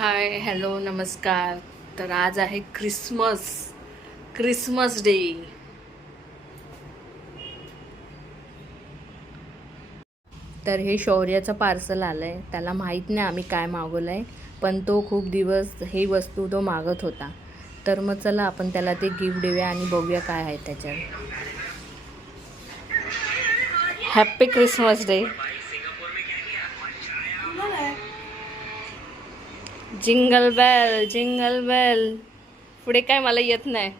Hi hello नमस्कार. तर आज आहे क्रिसमस डे. तर हे शौर्याचं पार्सल आलंय. त्याला माहीत नाही आम्ही काय मागवलंय, पण तो खूप दिवस ही वस्तू तो मागत होता. तर मग चला आपण त्याला ते गिफ्ट देऊया आणि बघूया काय आहे त्याच्यात. Happy Christmas day. Jingle bell jingle bell. पुढे काय मला येत नाही.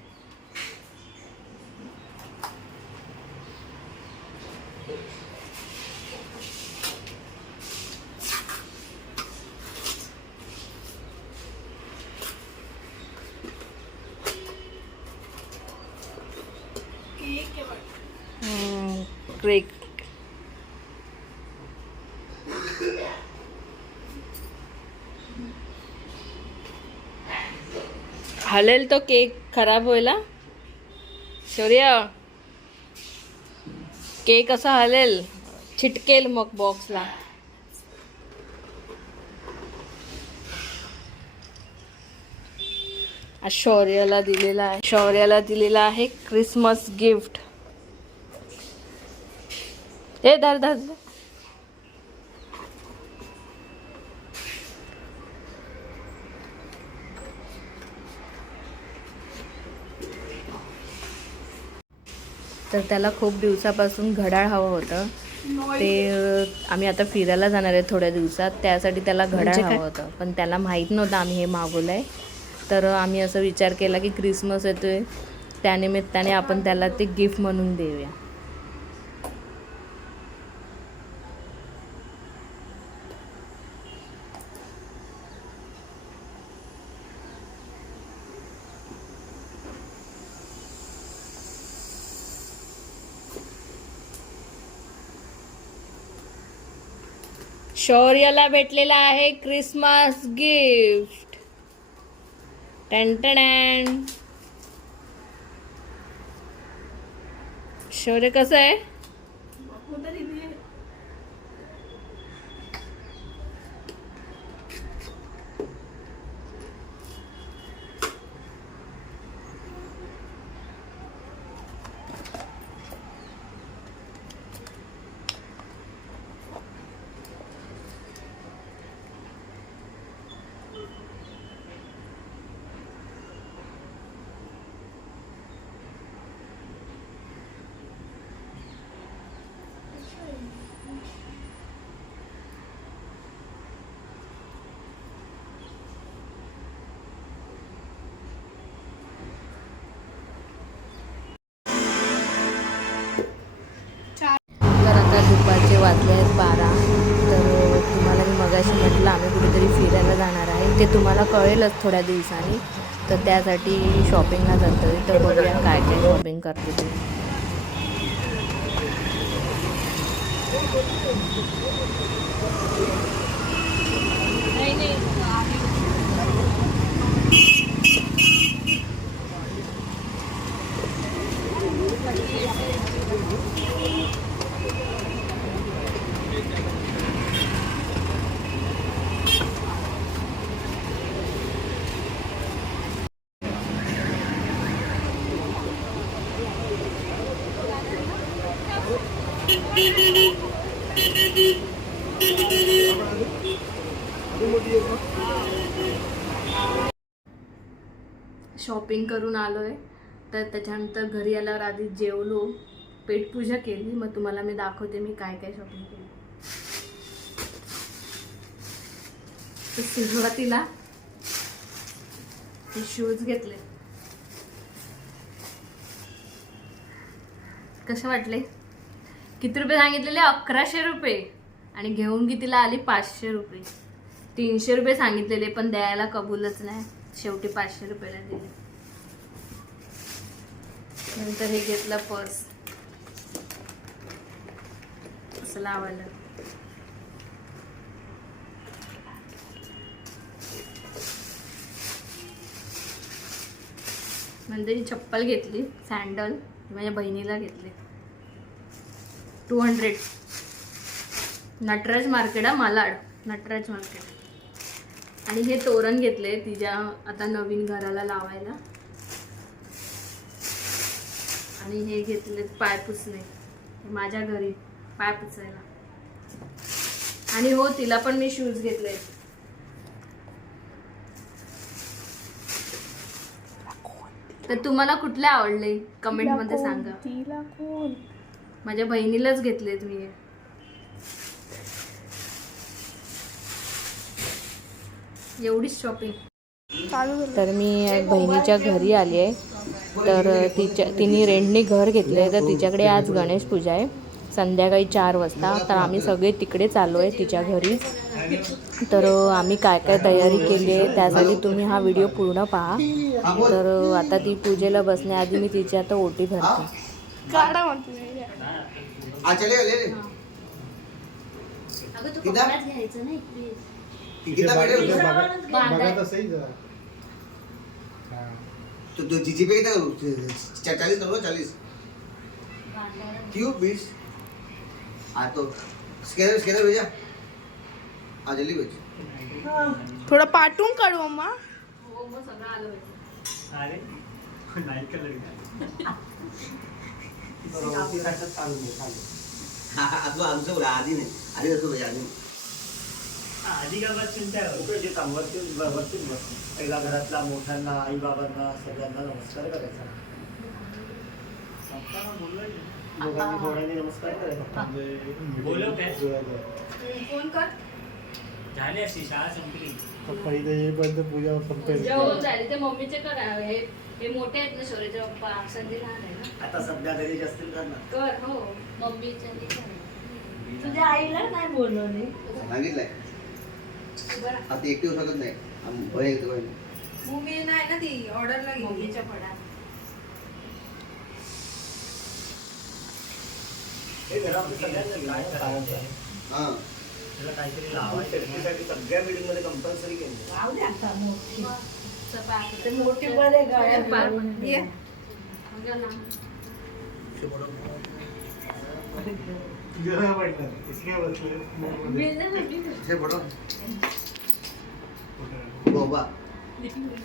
केक. हलेल तो केक खराब होईल. शौर्य केक असा हलेल, चिटकेल मग बॉक्सला. आज शौर्याला दिलेला आहे क्रिसमस गिफ्ट. हे धर धर. तर त्याला खूप दिवसापासून घड्याळ हवं होतं. ते आम्ही आता फिरायला जाणार आहे थोड्या दिवसात, त्यासाठी त्याला घड्याळ हवं होतं. पण त्याला माहीत नव्हतं आम्ही हे मागवलं आहे. तर आम्ही असं विचार केला की क्रिसमस येतोय, त्यानिमित्ताने आपण त्याला ते गिफ्ट म्हणून देऊया. शौर्याला भेटलेला आहे क्रिसमस गिफ्ट. टन. शौर्य कसं आहे? तर आता दुपारचे वाजले आहेत 12. तर तुम्हाला मी मगाशी म्हटलं आम्ही कुठेतरी फिरायला जाणार आहे, ते तुम्हाला कळेलच थोड्या दिवसांनी. तर त्यासाठी शॉपिंगला जातो आहे. तर बघूया काय काय शॉपिंग करते ते. शॉपिंग करून आलोय. तर त्याच्यानंतर घरी आल्यावर आधी जेवलो, पेटपूजा केली. मग तुम्हाला मी दाखवते मी काय काय शॉपिंग केली. तर सुरुवातीला हे शूज घेतले. कसे वाटले? किती रुपये सांगितलेले? 1100 रुपये. आणि घेऊन कितीला आली? 500 रुपये. 300 रुपये सांगितलेले पण द्यायला कबूलच नाही. शेवटी 500 रुपयाला दिले. नंतर हे घेतलं पर्स असं लावायला. नंतर ही चप्पल घेतली, सँडल. माझ्या बहिणीला घेतली. 200. Nataraj market, Malad Nataraj market. आणि हे तोरण घेतले तिच्या आता नवीन घराला लावायला. आणि हे घेतले पाय पुसणे माझ्या घरी पाय पुसायला. आणि हो तिला पण मी शूज घेतले. तर तुम्हाला कुठले आवडले कमेंट मध्ये सांगा. तिला कोण? माझ्या बहिणीलाच घेतलेत मी. एवढीच शॉपिंग. तर मी बहिणीच्या घरी आली आहे. तर तिने रेंटने घर घेतलं आहे. तर तिच्याकडे आज गणेश पूजा आहे संध्याकाळी 4 वाजता. तर आम्ही सगळे तिकडे चाललो आहे तिच्या घरी. तर आम्ही काय काय तयारी केली आहे त्यासाठी तुम्ही हा व्हिडिओ पूर्ण पहा. तर आता ती पूजेला बसण्याआधी मी तिची आता ओटी भरते. तो जीजी पे था 40 करो 40 क्यों 20 तो स्कैनर भेजा जल्दी भेज. थोडं पाठवून काढू अम्मा. हो मग सगळं आलं पाहिजे. अरे नाही कलर आमचं बोला आधी नाही आधी असतो भेजा आधी का बस चिंता आहे वरतीच बस. पहिला घरातला मोठ्यांना आई बाबांना सगळ्यांना नमस्कार करायचा. दोघांनी थोड्याने नमस्कार करायचा. फोन कर. झाली अशी शाळा संपली. पहिले येईपर्यंत पूजा पूजा होऊन झाली ते मम्मीचे करा. हे मोठे आहेत ना शौर्याचे पप्पा. संधी लहान आहे ना. आता सध्या घरी असतील कर ना. कर हो मम्मीच्या तुझ्या आईला नाही बोलवले सांगितलंय आता एकटे होऊ शकत नाही. मम्मी नाही ना ती ऑर्डरला मम्मीच्या पडा. हे घरामध्ये सगळ्यांना काय हां त्याला काहीतरी लावायचं. त्यासाठी सगळ्या बिल्डिंग मध्ये कंपल्सरी केलं. मोठी बरे गाड्या उभा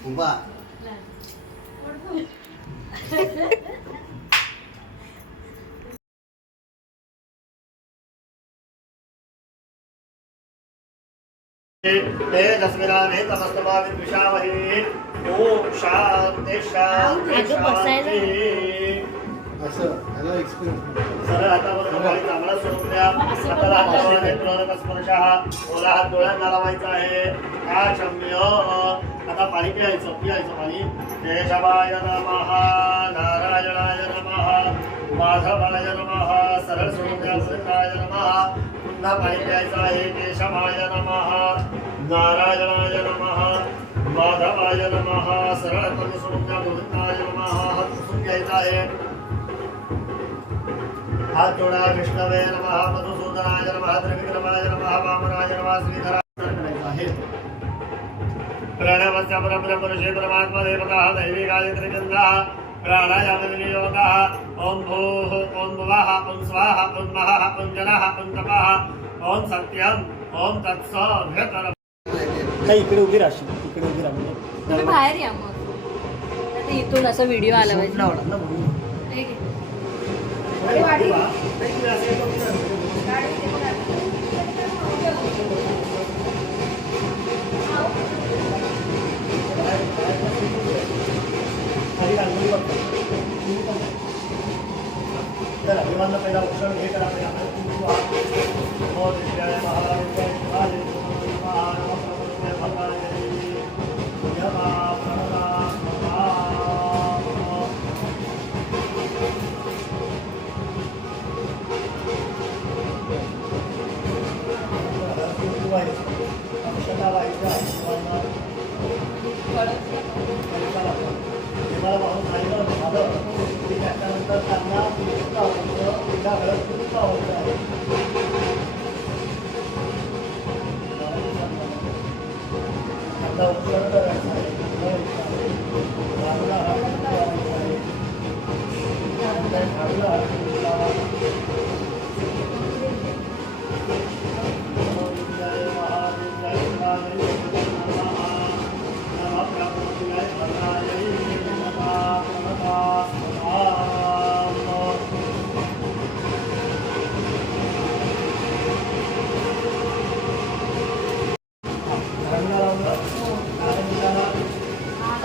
उभा ते दसविराने तमस्तमावित विषावहे ओम शांती शांती असं ह्याला एक्सपिरियन्स. सरळ हातावर कपाळी चांगला सोडून द्या. हाताला हातावर नेत्रांना स्पर्श. ओला हात डोळ्यांना लावायचा आहे. क्षम्य. आता पाणी पियायचं पाणी. केशवाय नमः नारायणाय नमः माधवाय नमः. सरळ सोडून द्या. गोविंदाय नमः. पुन्हा पाणी प्यायचं आहे. केशवाय नमः नारायणाय नमः माधवाय नमः. सरळ पाणी सोडून द्या. गोविंदाय नमः. हात पुसून घ्यायचा आहे. हात जोडा. विष्णवे नमः मधुसूदनाय नमः त्रिविक्रमाय नमः वामनाय नमः श्रीधराय करायचं आहे. प्रणवस्य परब्रह्मपुरुषे परमात्मा देवतः दैविकाय त्रिगन्धः प्राणायाम विनियोगः. ओम भूः ओम भुवः ओम स्वाहा ओम महः ओम जनः ओम तपः ओम सत्यम ओम तत्सवितुर्वरेण्यं. नाही इकडे उभी राहशील. इकडे उभी राहा. तुम्ही बाहेर या मग. इथून असं व्हिडिओ आला पाहिजे. तर अभिमानला पहिला औषध हे करा. त्याच्यानंतर त्यांना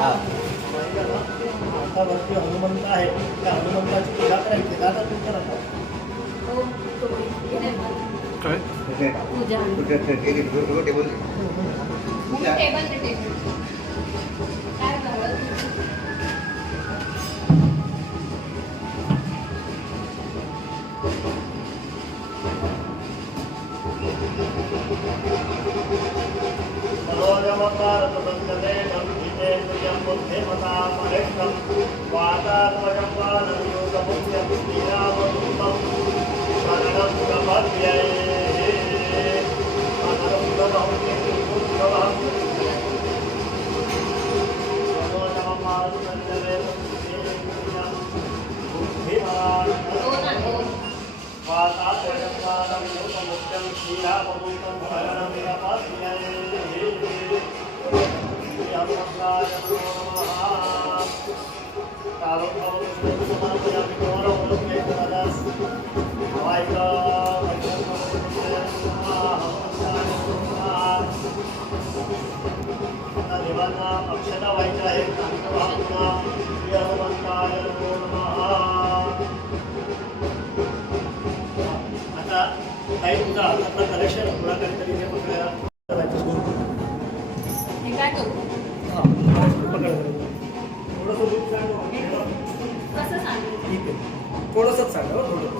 हा हातावरती हनुमंत आहे, त्या हनुमंताची पूजा करायची. दादा तू करत आहे. काय टेबल देवांना अक्षता व्हायच्या आहेत. आता काही तुझा हातातलं कलेक्शन थोडा काहीतरी हे पकडायला थोडंसंच सांगा थोडं.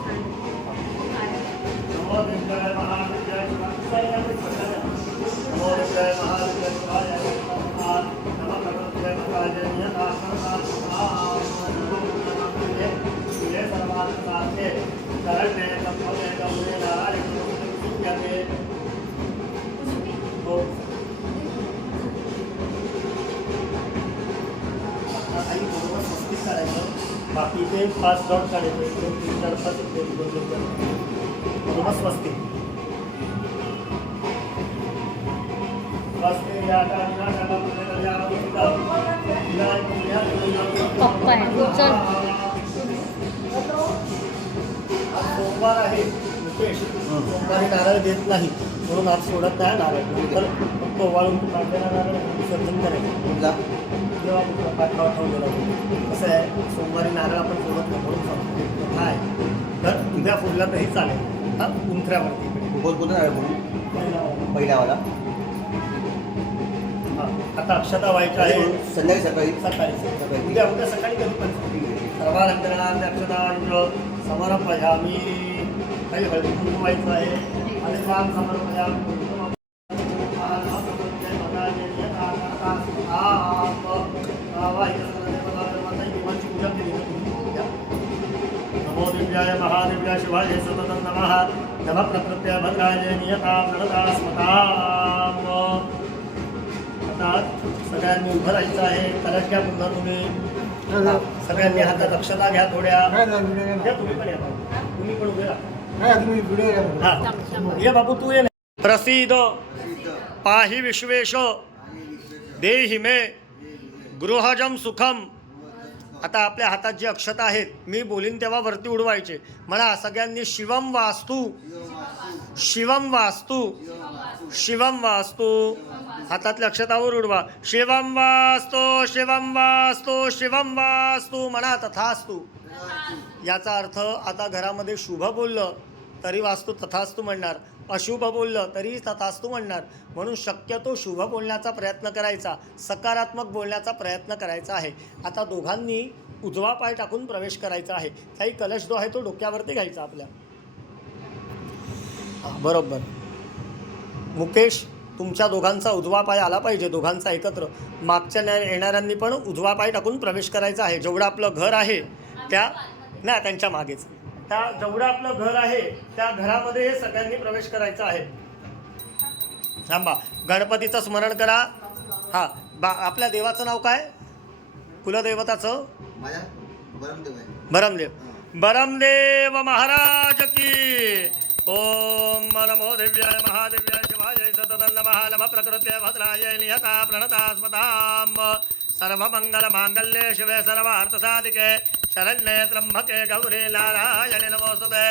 बाकी ते 5 डॉट काढायचे. 1 2 3 4 5 बरोबर स्वस्ती पप्पा आहे चल. सोमवार आहे मुकेश, सोमवारी नारळ देत नाही म्हणून आज सोडत नाही नारळ. नंतर फक्त ओवाळून काढलेला नारळ विसर्जन करायचं. जेव्हा तुला पाठवा ठेवलेला कसं आहे, सोमवारी नारळ आपण सोडत नाही म्हणून सांगतो काय तर उद्या फुलला तरी चालेल. हा उंथऱ्यावरती कोणतं नारळ बोलू पहिल्यावाला आता अक्षता व्हायच्या आहे संध्याकाळी सकाळी उद्या सकाळी कधी पण सर्वांतरणात अक्षता समर्पयामी. काही हळदी कुंकू व्हायचं आहे आणि स्वाम समर्पयामी. पूजा केली नमो दिव्याय महादिव्याय शिवाय सततं नमः. नमः प्रकृत्या भद्राय नियता प्रणता स्मताम्. आता सगळ्यांनी उभं राहायचं आहे. कलश घ्या पुन्हा तुम्ही. सगळ्यांनी हातात अक्षता घ्या थोड्या. तुम्ही पण या, तुम्ही पण उभे राहा. ये बाबू तू ये. प्रसीद पाहि विश्वेश देहि मे गृहजम सुखम. आता आपल्या हातात जी अक्षता आहेत मी बोलीन तेव्हा वरती उडवायचे. म्हणा सगळ्यांनी शिवम वास्तू शिवम वास्तू शिवम वास्तू. हातातल्या अक्षतावर उडवा. शिवम वास्तू शिवम वास्तू शिवम वास्तू म्हणा तथास्तू. याचा अर्थ आता घरामध्ये शुभ बोललं तरी वास्तू तथास्तू म्हणणार, अशुभ बोललं तरी तथास्तू म्हणणार. म्हणून शक्यतो शुभ बोलण्याचा प्रयत्न करायचा, सकारात्मक बोलण्याचा प्रयत्न करायचा आहे. आता दोघांनी उजवा पाय टाकून प्रवेश करायचा आहे. काही कलश जो आहे तो डोक्यावरती घ्यायचा आपल्या. बरोबर मुकेश, तुमच्या दोघांचा उजवा पाय आला पाहिजे, दोघांचा एकत्र. मागच्या येणाऱ्यांनी पण उजवा पाय टाकून प्रवेश करायचा आहे. जेवढं आपलं घर आहे त्या नाही त्यांच्या मागेच त्या जेवढं आपलं घर आहे त्या घरामध्ये हे सगळ्यांनी प्रवेश करायचा आहे. थांबा, गणपतीचं स्मरण करा. हा आपल्या देवाचं नाव काय? कुलदैवताचं बरमदेव. बरमदेव महाराज की. ओम नमो दिव्याय महादिव्याय शिवाय सततं नमः. नमः प्रकृत्या भद्राय नियता प्रणता स्मताम्. सर्वमंगल मांगल्ये शिवे सर्वार्थसाधिके शरण्ये त्र्यंबके गौरी नारायणे नमोस्तुते.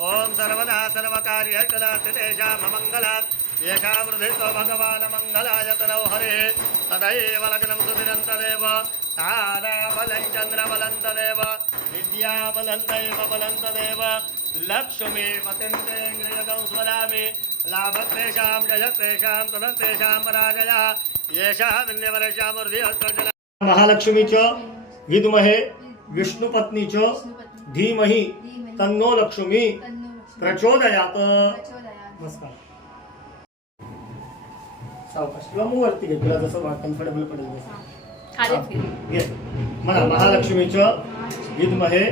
ओम सर्वदा सर्वकार्येषु तेषां मंगलात् येषावृधित भगवान् मङ्गलायतनौ हरिः तदैव लग्नं सुनिरन्तदेव ताराबलं चन्द्रबलं तदेव विद्याबलं दैव बलं तदेव लक्ष्मी पतिन्तेन्द्रियगं स्मरामि लाभत्तेषां जयत्तेषां तदत्तेषां पराजयः येषः विन्ध्यवर्षामूर्धिः महालक्ष्मीचं विद्महे विष्णुपत्नीचं धीमहि तन्नो लक्ष्मी प्रचोदयात. नमस्कार. सावकाश किंवा मग वरती घे, तुला जसं कम्फर्टेबल पडेल म्हणा. महालक्ष्मीचं विद्महे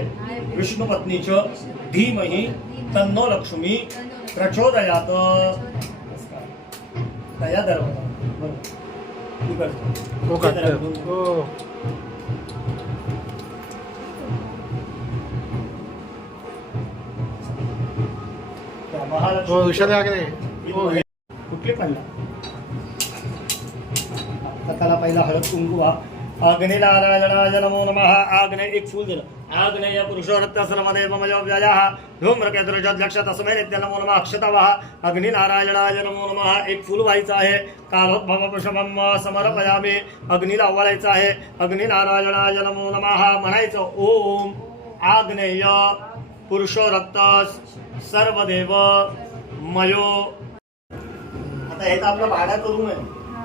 विष्णुपत्नीचं धीमहि तन्नो लक्ष्मी प्रचोदयात. नमस्कार. दया दरवाजा बरोबर तू करतो. कुठले पडला त्याला पहिला हळद कुंकू वा. अग्नि नारायणाय नमो नमः. आग्नेय एक फूल दिलं. आग्नेय पुरुषोरत्तसर्वदेव मयोव्ययः धूम्रकेतुर्जध्यक्ष तस्मै नित्य नमो नमः. अक्षतावः. अग्नि नारायणाय नमो नमः. एक फूल व्हायचं आहे. कालोद्भव पुष्पम समर्पयामि. अग्नीला ओवाळायचं आहे. अग्नि नारायणाय नमो नमः म्हणायचं. ओम आग्नेय पुरुषोरक्त सर्वदेव मयो. आता हे तर आपलं भाड्याचं रूम आहे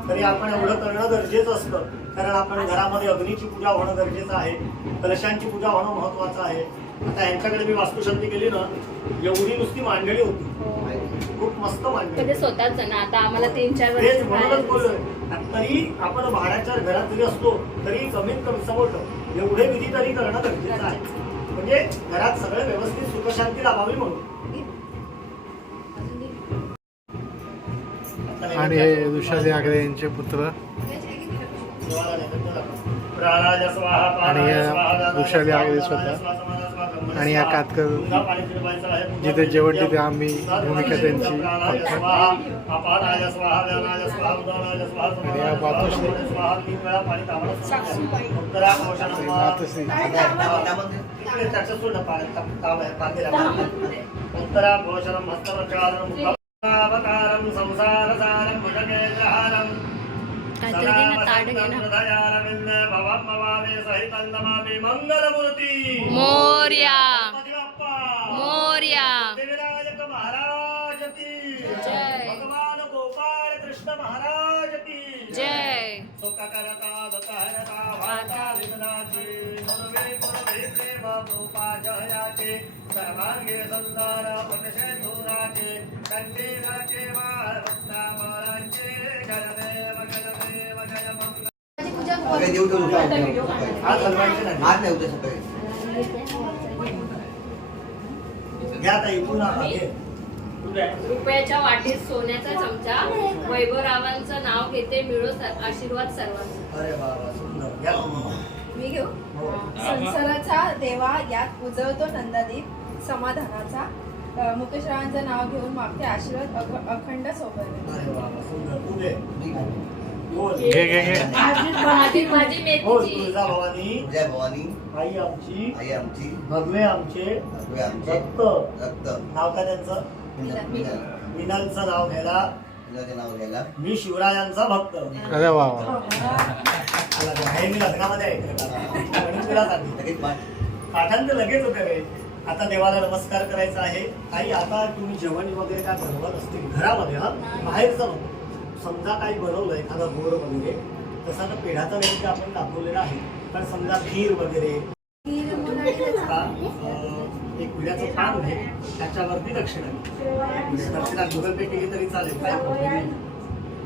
तरी आपण एवढं करणं गरजेचं असतं कारण आपण घरामध्ये अग्नीची पूजा होणं गरजेचं आहे. कलशांची पूजा होणं महत्वाचं आहे. आता यांच्याकडे मी वास्तुशांती केली ना एवढी नुसती मांडणी होती. खूप मस्त मांडणी स्वतःच ना. आता आम्हाला 3-4 तेच म्हणूनच बोललोय. तरी आपण भाड्याच्या घरात जरी असलो तरी कमीत कमी समोर एवढे विधी तरी करणं गरजेचं आहे म्हणजे घरात सगळे व्यवस्थित सुखशांती लाभावी म्हणून. आणि हे ऋषाली आगरे यांचे पुत्र आणि ऋषाली आगरे स्वतः आणि या कातकर जिथे जेवण तिथे आम्ही भूमिका त्यांची आणि या मातोश्री अवतारं संसारसारं भुजगेन्द्रहारं सदावसन्तमृदयारविन्दे भवमवामे सहितं नमामि मंगलमूर्ति मोरया मोरया. विनायक महाराज की जय. भगवान गोपाळ कृष्ण महाराज की जय. सुखकरता दत्तहरता वार्ता विघ्नाची मुरवे मुरवे प्रेम रूपा जयाचे सर्वांगे संतान पटशेंधुराचे कंठे राचे वाहता मारांचे जयदेव जयदेव जय मंगल. आज हलवायचे नाही. आज नाही उद्या सकाळी. घ्या आता इथून घे. रुपयाच्या वाटीत सोन्याचा चमचा. वैभवरावांचं नाव घेते मिळो आशीर्वाद सर्वांचा. अरे बाबा सुंदर. घ्या मी घेऊ. संसाराचा देवा यात उजवतो नंदादीप समाधानाचा. मुकेशरावांचं नाव घेऊन मागते आशीर्वाद अखंड सोबत. अरे बाबा सुंदर. तू घे. बोल. घे घे घे. माझी हो मेथीची. तुळजा भवानी जय भवानी आई आमची आई आमची भगवे आमचे भगवे आमचे रक्त रक्त नाव काय त्यांचं विनलचं नाव घ्यायला विनाचे नाव घ्यायला मी शिवरायांचा भक्त. अरे वा वा. हे मी लग्नामध्ये ऐकलं म्हणून तुला सांगितलं. लगेच पाठ. पाठांत लगेच होते रे. आता देवाला नमस्कार करायचा आहे. आई आता तुम्ही जेवण वगैरे काय बनवत असतील घरामध्ये हा बाहेरचं नको. समजा काही बनवलं एखादा गोड वगैरे तसा तर पेढाचा नैवेद्य आपण दाखवलेला आहे पण समजा खीर वगैरे एक विड्याचं पान आहे त्याच्यावरती दक्षिणा दक्षिणा गुगल पे केली तरी चालेल काय प्रॉब्लेम नाही.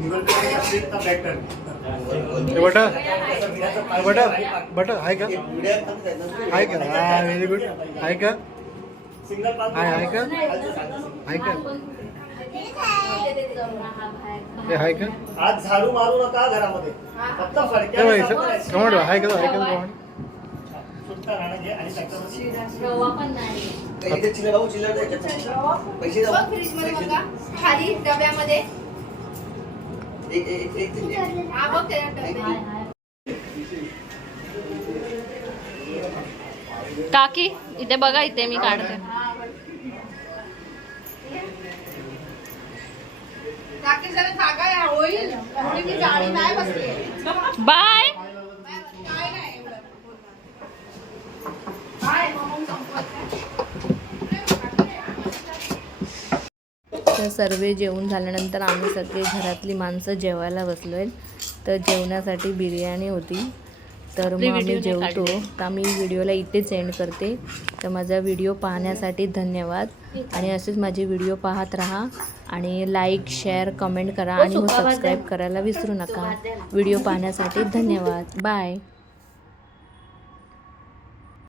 गुगल पे असेल तर बेटर. बटर बटर बटर आहे का व्हिडिओ टाकत आहे ना. आहे का हा व्हेरी गुड आहे का सिंगल पान आहे का आहे का हे आहे का आज झाडू मारू नका घरामध्ये फक्त फडक्या कमोड आहे का सुट्टा राहणं घे आणि त्याच्यामध्ये रवा पण नाही. इथे चिल्लर भाऊ चिल्लर द्यायचे. पैसे जाऊ फ्रीज मध्ये बघा खाली डब्यामध्ये. एक एक एक हा बघ त्या डब्यात. काकी इथे बघा इथे मी काढते. राकेश जरा जागा आहे, होईल एवढी मी गाडी नाही बसली. बाय. काय नाही एवढं बोलणार. बाय, मग संपवत. तर सर्व जेवून झाल्यानंतर आम्ही सगळे घरातली माणसं जेवायला बसलोय. तर जेवणासाठी बिर्याणी होती. तर मग आम्ही जेवतो. तर मी व्हिडिओला इथेच एंड करते. तर माझा व्हिडिओ पाहण्यासाठी धन्यवाद. आणि असेच माझे व्हिडिओ पाहत राहा आणि लाईक शेअर कमेंट करा आणि सबस्क्राईब करायला विसरू नका. व्हिडिओ पाहण्यासाठी धन्यवाद. बाय.